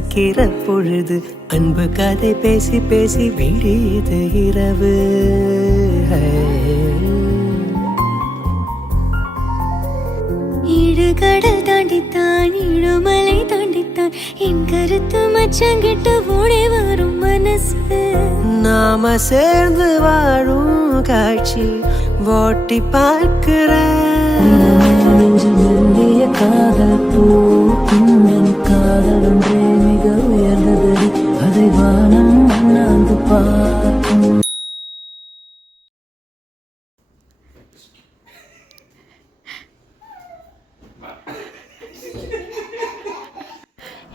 ரசிக்கிற பொழுது அன்பு கதை பேசி பேசி விடியது இரவு. இடுகடல் தாண்டித்தான் இடுமலை தாண்டித்தான் என் கருத்து மச்சங்கிட்டு ஓடி வரும் மனசு. நாம சேர்ந்து வாழும் காட்சி ஓட்டி பார்க்கிற காதல் பூ காதல் ஒன்றே மிக உயர்ந்தது, அதை வானம் அண்ணாந்து பார்க்கும்.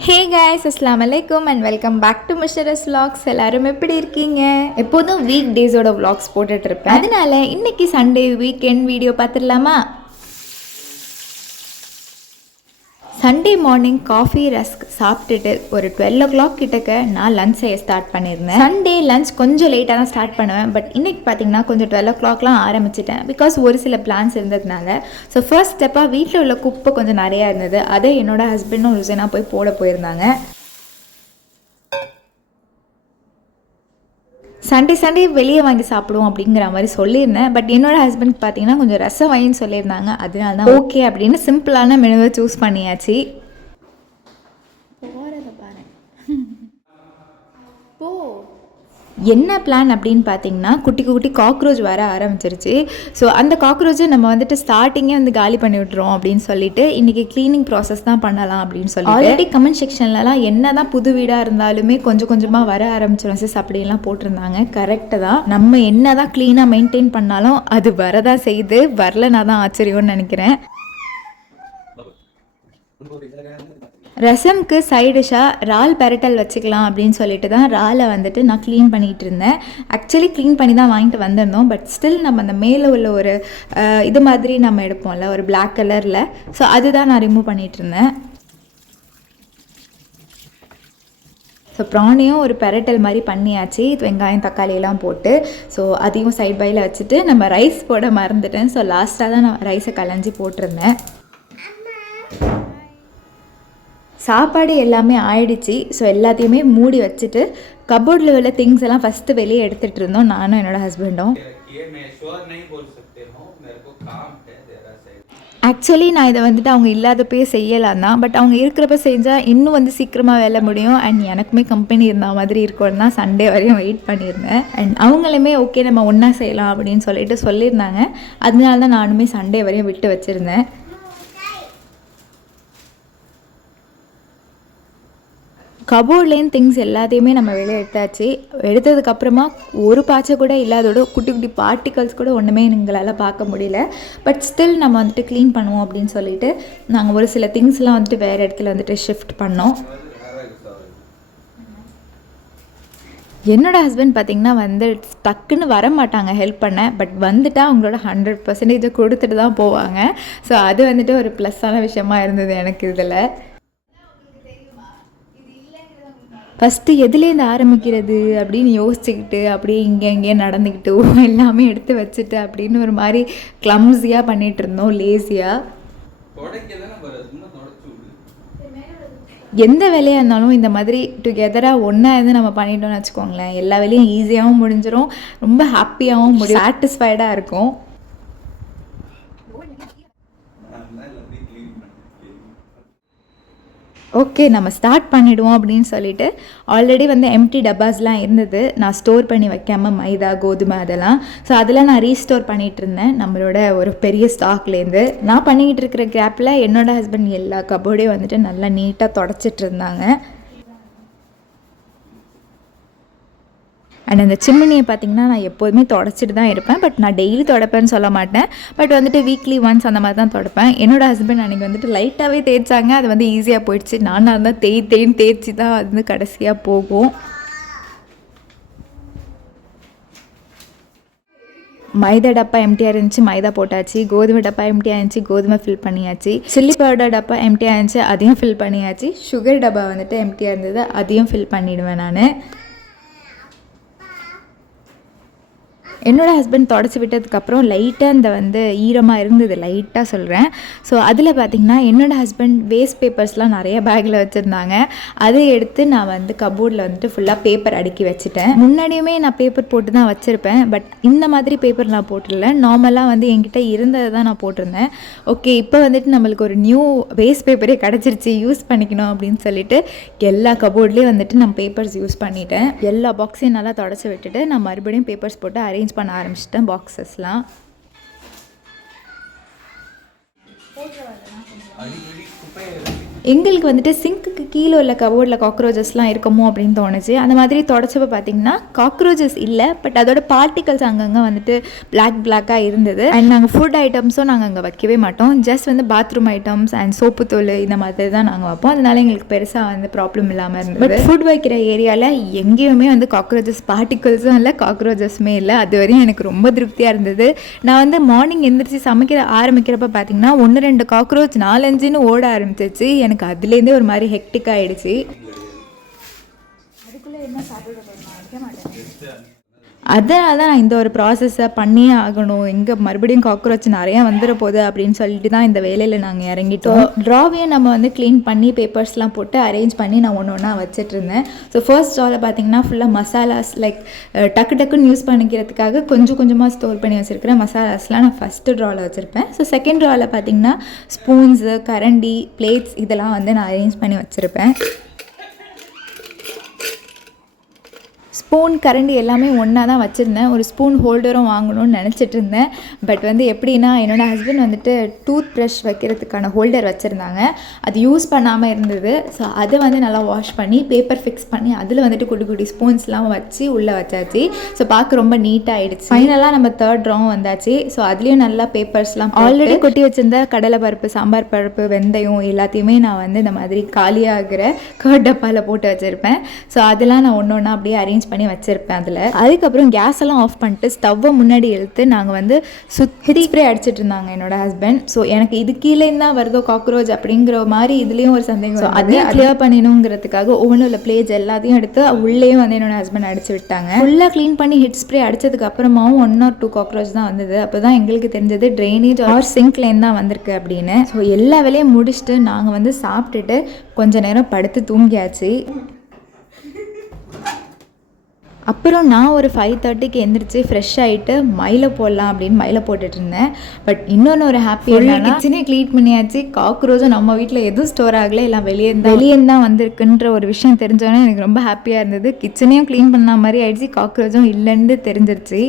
ஹே கைஸ், அஸ்ஸலாமு அலைக்கும் and welcome back to Misharas vlogs. எல்லாரும் எப்படி இருக்கீங்க? எப்போதும் வீக் டேஸோட vlogs போட்டுட்ருப்பேன். அதனால இன்னைக்கு சண்டே வீக்கெண்ட் வீடியோ பார்த்துடலாமா? சண்டே மார்னிங் காஃபி ரஸ்க் சாப்பிட்டுட்டு ஒரு 12 o'clock கிட்டக்க நான் லன்ச் செய்ய ஸ்டார்ட் பண்ணியிருந்தேன். சண்டே லன்ச் கொஞ்சம் லேட்டாக தான் ஸ்டார்ட் பண்ணுவேன். பட் இன்றைக்கி பார்த்தீங்கன்னா கொஞ்சம் 12 o'clockலாம் ஆரம்பிச்சிட்டேன். பிகாஸ் ஒரு சில பிளான்ஸ் இருந்ததுனால. ஸோ ஃபர்ஸ்ட் ஸ்டெப்பாக வீட்டில் உள்ள குப்பை கொஞ்சம் நிறையா இருந்தது. அதை என்னோடய ஹஸ்பண்டும் ருசேனா போய் போட போயிருந்தாங்க. சண்டே வெளியே வாங்கி சாப்பிடுவோம் அப்படிங்கிற மாதிரி சொல்லியிருந்தேன். பட் என்னோடய ஹஸ்பண்ட் பார்த்தீங்கன்னா கொஞ்சம் ரசம் வாங்கின்னு சொல்லியிருந்தாங்க. அதனால தான் ஓகே அப்படின்னு சிம்பிளான மெனுவை சூஸ் பண்ணியாச்சு. என்ன பிளான் அப்படின்னு பார்த்தீங்கன்னா குட்டி குட்டி காக்ரோச் வர ஆரம்பிச்சிருச்சு. ஸோ அந்த காக்ரோச்சை நம்ம வந்துட்டு ஸ்டார்டிங்கே வந்து காலி பண்ணி விட்டுறோம் அப்படின்னு சொல்லிட்டு இன்றைக்கி க்ளீனிங் ப்ராசஸ் தான் பண்ணலாம் அப்படின்னு சொல்லி ஆல்ரெடி கமெண்ட் செக்ஷன்லலாம் என்ன தான் புது வீடாக இருந்தாலுமே கொஞ்சம் கொஞ்சமாக வர ஆரம்பிச்சிடும் சிஸ் அப்படின்லாம் போட்டிருந்தாங்க. கரெக்டு தான். நம்ம என்ன தான் க்ளீனாக மெயின்டைன் பண்ணாலும் அது வரதான் செய்யுது. வரலனா தான் ஆச்சரியம்னு நினைக்கிறேன். ரசம்க்கு சைடிஷாக இறால் பெரட்டல் வச்சுக்கலாம் அப்படின்னு சொல்லிட்டு தான் இறாலை வந்துட்டு நான் க்ளீன் பண்ணிகிட்டு இருந்தேன். ஆக்சுவலி க்ளீன் பண்ணி தான் வாங்கிட்டு வந்திருந்தோம். பட் ஸ்டில் நம்ம அந்த மேலே உள்ள ஒரு இது மாதிரி நம்ம எடுப்போம்ல ஒரு பிளாக் கலரில். ஸோ அதுதான் நான் ரிமூவ் பண்ணிகிட்டு இருந்தேன். ஸோ ப்ரானையும் ஒரு பெரட்டல் மாதிரி பண்ணியாச்சு. வெங்காயம் தக்காளியெல்லாம் போட்டு. ஸோ அதையும் சைட் பையில் வச்சுட்டு நம்ம ரைஸ் போட மறந்துட்டேன். ஸோ லாஸ்ட்டாக தான் நான் ரைஸை கலைஞ்சி போட்டிருந்தேன். சாப்பாடு எல்லாமே ஆயிடுச்சு. ஸோ எல்லாத்தையுமே மூடி வச்சுட்டு கபோர்டில் உள்ள திங்ஸ் எல்லாம் ஃபஸ்ட்டு வெளியே எடுத்துகிட்டு இருந்தோம் நானும் என்னோடய ஹஸ்பண்டும். ஆக்சுவலி நான் இதை வந்துட்டு அவங்க இல்லாதப்பே செய்யலாம் தான். பட் அவங்க இருக்கிறப்ப செஞ்சால் இன்னும் வந்து சீக்கிரமாக வேலை முடியும். அண்ட் எனக்குமே கம்பெனி இருந்த மாதிரி இருக்கும்னு தான் சண்டே வரையும் வெயிட் பண்ணியிருந்தேன். அண்ட் அவங்களுமே ஓகே நம்ம ஒன்றா செய்யலாம் அப்படின்னு சொல்லிட்டு சொல்லியிருந்தாங்க. அதனால தான் நானுமே சண்டே வரையும் விட்டு வச்சுருந்தேன். கபோர்ட்லேயும் திங்ஸ் எல்லாத்தையுமே நம்ம வெளியே எடுத்தாச்சு. எடுத்ததுக்கப்புறமா ஒரு பாய்ச்சை கூட இல்லாதோட குட்டி குட்டி பார்ட்டிகல்ஸ் கூட ஒன்றுமே எங்களால் பார்க்க முடியல. பட் ஸ்டில் நம்ம வந்துட்டு க்ளீன் பண்ணுவோம் அப்படின்னு சொல்லிட்டு நாங்கள் ஒரு சில திங்ஸ்லாம் வந்துட்டு வேறு இடத்துல வந்துட்டு ஷிஃப்ட் பண்ணோம். என்னோடய ஹஸ்பண்ட் பார்த்திங்கன்னா வந்து டக்குன்னு வர மாட்டாங்க ஹெல்ப் பண்ண. பட் வந்துட்டால் அவங்களோட 100% கொடுத்துட்டு தான் போவாங்க. ஸோ அது வந்துட்டு ஒரு ப்ளஸ்ஸான விஷயமா இருந்தது எனக்கு இதில். ஃபஸ்ட்டு எதுலேருந்து ஆரம்பிக்கிறது அப்படின்னு யோசிச்சுக்கிட்டு அப்படியே இங்கேயே நடந்துக்கிட்டு எல்லாமே எடுத்து வச்சுட்டு அப்படின்னு ஒரு மாதிரி கிளம்ஸியாக பண்ணிகிட்டு இருந்தோம், லேசியாக. எந்த வேலையாக இருந்தாலும் இந்த மாதிரி டுகெதராக ஒன்றா இருந்து நம்ம பண்ணிட்டோம்னு வச்சுக்கோங்களேன், எல்லா வேலையும் ஈஸியாகவும் முடிஞ்சிடும், ரொம்ப ஹாப்பியாகவும் சாட்டிஸ்ஃபைடாக இருக்கும். ஓகே நம்ம ஸ்டார்ட் பண்ணிவிடுவோம் அப்படின்னு சொல்லிட்டு ஆல்ரெடி வந்து எம்டி டப்பாஸ்லாம் இருந்தது. நான் ஸ்டோர் பண்ணி வைக்காமல் மைதா கோதுமை அதெல்லாம். ஸோ அதெல்லாம் நான் ரீஸ்டோர் பண்ணிகிட்டு இருந்தேன் நம்மளோட ஒரு பெரிய ஸ்டாக்லேருந்து. நான் பண்ணிக்கிட்டு இருக்கிற கேப்பில் என்னோடய ஹஸ்பண்ட் எல்லா கபோர்டையும் வந்துட்டு நல்லா நீட்டாக தொடச்சிட்டு இருந்தாங்க. அண்ட் அந்த சிம்மினியை பார்த்திங்கன்னா நான் எப்போதுமே தொடச்சிட்டு தான் இருப்பேன். பட் நான் டெய்லி தொடப்பேன்னு சொல்ல மாட்டேன். பட் வந்துட்டு வீக்லி ஒன்ஸ் அந்த மாதிரி தான் தொடப்பேன். என்னோடய ஹஸ்பண்ட் அன்றைக்கி வந்துட்டு லைட்டாகவே தேய்ச்சாங்க. அது வந்து ஈஸியாக போயிடுச்சு. நானாக இருந்தால் தேய்ச்சி தான் அது வந்து கடைசியாக போகும். மைதா டப்பா எம்டியாக இருந்துச்சு, மைதா போட்டாச்சு. கோதுமை டப்பா எம்டியாக இருந்துச்சு, கோதுமை ஃபில் பண்ணியாச்சு. சில்லி பவுடர் டப்பா எம்டியாக இருந்துச்சு, அதையும் ஃபில் பண்ணியாச்சு. சுகர் டப்பா வந்துட்டு எம்டியாக இருந்தது, அதையும் ஃபில் பண்ணிவிடுவேன் நான். என்னோடய ஹஸ்பண்ட் தொடச்சி விட்டதுக்கப்புறம் லைட்டாக அந்த வந்து ஈரமாக இருந்தது, லைட்டாக சொல்கிறேன். ஸோ அதில் பார்த்திங்கன்னா என்னோடய ஹஸ்பண்ட் வேஸ்ட் பேப்பர்ஸ்லாம் நிறைய பேக்கில் வச்சுருந்தாங்க. அதை எடுத்து நான் வந்து கபோர்டில் வந்துட்டு ஃபுல்லாக பேப்பர் அடுக்கி வச்சுட்டேன். முன்னாடியுமே நான் பேப்பர் போட்டு தான் வச்சுருப்பேன், பட் இந்த மாதிரி பேப்பர் நான் போட்டிருல. நார்மலாக வந்து என்கிட்ட இருந்ததை தான் நான் போட்டிருந்தேன். ஓகே, இப்போ வந்துட்டு நம்மளுக்கு ஒரு நியூ வேஸ்ட் பேப்பரே கிடச்சிருச்சு, யூஸ் பண்ணிக்கணும் அப்படின்னு சொல்லிட்டு எல்லா கபோர்ட்லேயும் வந்துட்டு நான் பேப்பர்ஸ் யூஸ் பண்ணிட்டேன். எல்லா பாக்ஸையும் நல்லா தொடச்சி விட்டுட்டு நான் மறுபடியும் பேப்பர்ஸ் போட்டு அரேஞ்ச் பண்ண ஆரம்பிச்சிட்டேன் பாக்ஸஸ்லாம். எங்களுக்கு வந்துட்டு சிங்க்குக்கு கீழே உள்ள கபோர்டில் காக்ரோச்சஸ்லாம் இருக்குமோ அப்படின்னு தோணுச்சு. அந்த மாதிரி தொடச்சப்போ பார்த்திங்கன்னா காக்ரோச்சஸ் இல்லை, பட் அதோட பார்ட்டிகல்ஸ் அங்கங்கே வந்துட்டு பிளாக்காக இருந்தது. அண்ட் நாங்கள் ஃபுட் ஐட்டம்ஸும் நாங்கள் அங்கே வைக்கவே மாட்டோம். ஜஸ்ட் வந்து பாத்ரூம் ஐட்டம்ஸ் அண்ட் சோப்பு தூள் இந்த மாதிரி தான் நாங்கள் வைப்போம். அதனால எங்களுக்கு பெருசாக வந்து ப்ராப்ளம் இல்லாமல் இருந்தது. பட் ஃபுட் வைக்கிற ஏரியாவில் எங்கேயுமே வந்து காக்ரோச்சஸ் பார்ட்டிகல்ஸும் இல்லை, காக்ரோச்சஸுமே இல்லை. அது வரையும் எனக்கு ரொம்ப திருப்தியாக இருந்தது. நான் வந்து மார்னிங் எந்திரிச்சு சமைக்கிற ஆரம்பிக்கிறப்ப பார்த்திங்கன்னா 1-2 காக்ரோச் 4-5ன்னு ஓட ஆரம்பிச்சிச்சு. எனக்கு அதுலேருந்தே ஒரு மாதிரி ஹெக்டிக் ஆகிடுச்சு. அதனால தான் நான் இந்த ஒரு ப்ராசஸை பண்ணியே ஆகணும், எங்கே மறுபடியும் காக்ரோச் நிறையா வந்துட போகுது அப்படின்னு சொல்லிட்டு தான் இந்த வேலையில் நாங்கள் இறங்கிட்டோம். ட்ராவையும் நம்ம வந்து க்ளீன் பண்ணி பேப்பர்ஸ்லாம் போட்டு அரேஞ்ச் பண்ணி நான் ஒன்று வச்சுட்டு இருந்தேன். ஸோ ஃபர்ஸ்ட் ட்ராவில் பார்த்தீங்கன்னா ஃபுல்லாக மசாலாஸ் லைக் டக்குன்னு யூஸ் பண்ணிக்கிறதுக்காக கொஞ்சம் கொஞ்சமாக ஸ்டோர் பண்ணி வச்சுருக்கிறேன். மசாலாஸ்லாம் நான் ஃபஸ்ட்டு ட்ராவில் வச்சுருப்பேன். ஸோ செகண்ட் ட்ராவில் பார்த்தீங்கன்னா ஸ்பூன்ஸு, கரண்டி, பிளேட்ஸ் இதெல்லாம் வந்து நான் அரேஞ்ச் பண்ணி வச்சுருப்பேன். ஸ்பூன், கரண்டி எல்லாமே ஒன்றா தான் வச்சுருந்தேன். ஒரு ஸ்பூன் ஹோல்டரும் வாங்கணும்னு நினச்சிட்டு இருந்தேன். பட் வந்து எப்படின்னா என்னோடய ஹஸ்பண்ட் வந்துட்டு டூத் ப்ரஷ் வைக்கிறதுக்கான ஹோல்டர் வச்சுருந்தாங்க. அது யூஸ் பண்ணாமல் இருந்தது. ஸோ அதை வந்து நல்லா வாஷ் பண்ணி பேப்பர் ஃபிக்ஸ் பண்ணி அதில் வந்துட்டு குட்டி குட்டி ஸ்பூன்ஸ்லாம் வச்சு உள்ளே வச்சாச்சு. ஸோ பார்க்க ரொம்ப நீட்டாக ஆகிடுச்சு. ஃபைனலாக நம்ம தேர்ட் ட்ராவும் வந்தாச்சு. ஸோ அதுலேயும் நல்லா பேப்பர்ஸ்லாம் ஆல்ரெடி கொட்டி வச்சுருந்த கடலை பருப்பு, சாம்பார் பருப்பு, வெந்தயம் எல்லாத்தையுமே நான் வந்து இந்த மாதிரி காலியாகிற கர்ட் டப்பாவில் போட்டு வச்சுருப்பேன். ஸோ அதெல்லாம் நான் ஒன்று ஒன்றா அப்படியே அரேஞ்ச் பண்ணி வச்சிருப்பேன். அதில் அதுக்கப்புறம் கேஸ் எல்லாம் ஆஃப் பண்ணிட்டு ஸ்டவ்வை முன்னாடி இழுத்து நாங்கள் வந்து சுற்றி ஸ்ப்ரே அடிச்சிட்டு இருந்தாங்க என்னோட ஹஸ்பண்ட். ஸோ எனக்கு இது கீழே தான் வருதோ காக்ரோச் அப்படிங்கிற மாதிரி இதுலேயும் ஒரு சந்தேகம். ஸோ அதையும் கிளியர் பண்ணணுங்கிறதுக்காக ஒவ்வொன்றும் உள்ள பிளேட்ஸ் எல்லாத்தையும் எடுத்து உள்ளேயும் வந்து என்னோட ஹஸ்பண்ட் அடிச்சு விட்டாங்க. ஃபுல்லாக க்ளீன் பண்ணி ஹிட் ஸ்ப்ரே அடிச்சதுக்கு அப்புறமாவும் 1 or 2 காக்ரோச் தான் வந்தது. அப்போ தான் எங்களுக்கு தெரிஞ்சது ட்ரைனேஜ் ஆர் சிங்க்லேருந்து தான் வந்திருக்கு அப்படின்னு. ஸோ எல்லா வேலையும் முடிச்சுட்டு நாங்கள் வந்து சாப்பிட்டுட்டு கொஞ்ச நேரம் படுத்து தூங்கியாச்சு. அப்புறம் நான் ஒரு 5:30க்கு எந்திரிச்சு ஃப்ரெஷ் ஆகிட்டு மயிலை போடலாம் அப்படின்னு மயிலை போட்டுட்டு இருந்தேன். பட் இன்னொன்று ஒரு ஹாப்பி என்னன்னா கிச்சனே க்ளீன் பண்ணியாச்சு. காக்ரோச்சும் நம்ம வீட்டில் எதுவும் ஸ்டோர் ஆகலை, எல்லாம் வெளியே தான் வந்திருக்குன்ற ஒரு விஷயம் தெரிஞ்சோன்னே எனக்கு ரொம்ப ஹாப்பியாக இருந்தது. கிச்சனையும் க்ளீன் பண்ண மாதிரி ஆயிடுச்சு, காக்ரோச்சும் இல்லைன்னு தெரிஞ்சிருச்சு.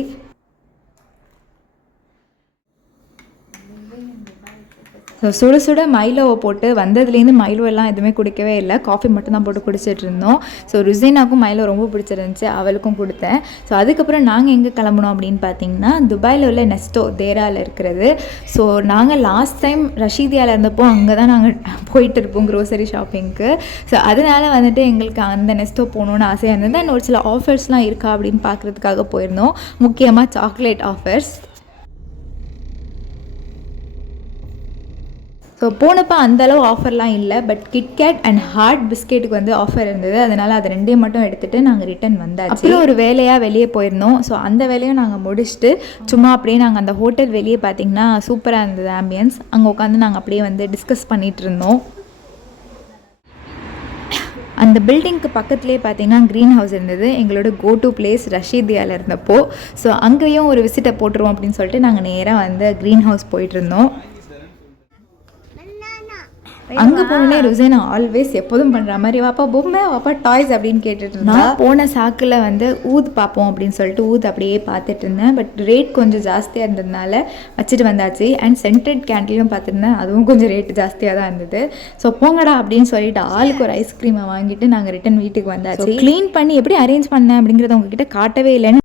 ஸோ சுட சுட மைலோவை போட்டு வந்ததுலேருந்து மைலோ எல்லாம் எதுவுமே குடிக்கவே இல்லை, காஃபி மட்டும் தான் போட்டு குடிச்சிட்டு இருந்தோம். ஸோ ருசைனாக்கும் மைலோ ரொம்ப பிடிச்சிருந்துச்சு, அவளுக்கும் கொடுத்தேன். ஸோ அதுக்கப்புறம் நாங்கள் எங்கே கிளம்புனோம் அப்படின்னு பார்த்தீங்கன்னா துபாயில் உள்ள நெஸ்டோ தேராவில் இருக்கிறது. ஸோ நாங்கள் லாஸ்ட் டைம் ரஷீதியாவில் இருந்தப்போ அங்கே தான் நாங்கள் போயிட்டு இருப்போம் க்ரோசரி ஷாப்பிங்க்கு. ஸோ அதனால் வந்துட்டு எங்களுக்கு அந்த நெஸ்டோ போகணுன்னு ஆசையாக இருந்தது. அண்ட் ஒரு சில ஆஃபர்ஸ்லாம் இருக்கா அப்படின்னு பார்க்குறதுக்காக போயிருந்தோம், முக்கியமாக சாக்லேட் ஆஃபர்ஸ். ஸோ போனப்போ அந்தளவு ஆஃபர்லாம் இல்லை, பட் கிட்கேட் அண்ட் ஹார்ட் பிஸ்கெட்டுக்கு வந்து ஆஃபர் இருந்தது. அதனால் அது 2 மட்டும் எடுத்துகிட்டு நாங்கள் ரிட்டன் வந்தாச்சு. அப்புறம் ஒரு வேலையாக வெளியே போயிருந்தோம். ஸோ அந்த வேலையும் நாங்கள் முடிச்சுட்டு சும்மா அப்படியே நாங்கள் அந்த ஹோட்டல் வெளியே பார்த்திங்கன்னா சூப்பராக இருந்தது ஆம்பியன்ஸ். அங்கே உட்காந்து நாங்கள் அப்படியே வந்து டிஸ்கஸ் பண்ணிகிட்டு இருந்தோம். அந்த பில்டிங்க்கு பக்கத்துலேயே பார்த்தீங்கன்னா க்ரீன் ஹவுஸ் இருந்தது, எங்களோட கோ டு பிளேஸ் ரஷீதியாவில் இருந்தப்போ. ஸோ அங்கேயும் ஒரு விசிட்டை போட்டுருவோம் அப்படின்னு சொல்லிட்டு நாங்கள் நேராக வந்து க்ரீன் ஹவுஸ் போயிட்டு இருந்தோம். அங்கே போனே ருசைனா ஆல்வேஸ் எப்போதும் பண்ணுற மாதிரி வாப்பா பொம்மை, வாப்பா டாய்ஸ் அப்படின்னு கேட்டுட்டு இருந்தா. போன சாக்கில் வந்து ஊது பார்ப்போம் அப்படின்னு சொல்லிட்டு ஊது அப்படியே பார்த்துட்டு இருந்தேன். பட் ரேட் கொஞ்சம் ஜாஸ்தியாக இருந்ததுனால வச்சுட்டு வந்தாச்சு. அண்ட் சென்டட் கேண்டிலும் பார்த்துருந்தேன், அதுவும் கொஞ்சம் ரேட்டு ஜாஸ்தியாக தான் இருந்தது. ஸோ போங்கடா அப்படின்னு சொல்லிட்டு ஆளுக்கு ஒரு ஐஸ்கிரீமை வாங்கிட்டு நாங்கள் ரிட்டன் வீட்டுக்கு வந்தாச்சு. க்ளீன் பண்ணி எப்படி அரேஞ்ச் பண்ணேன் அப்படிங்கிறத உங்ககிட்ட காட்டவே இல்லைன்னு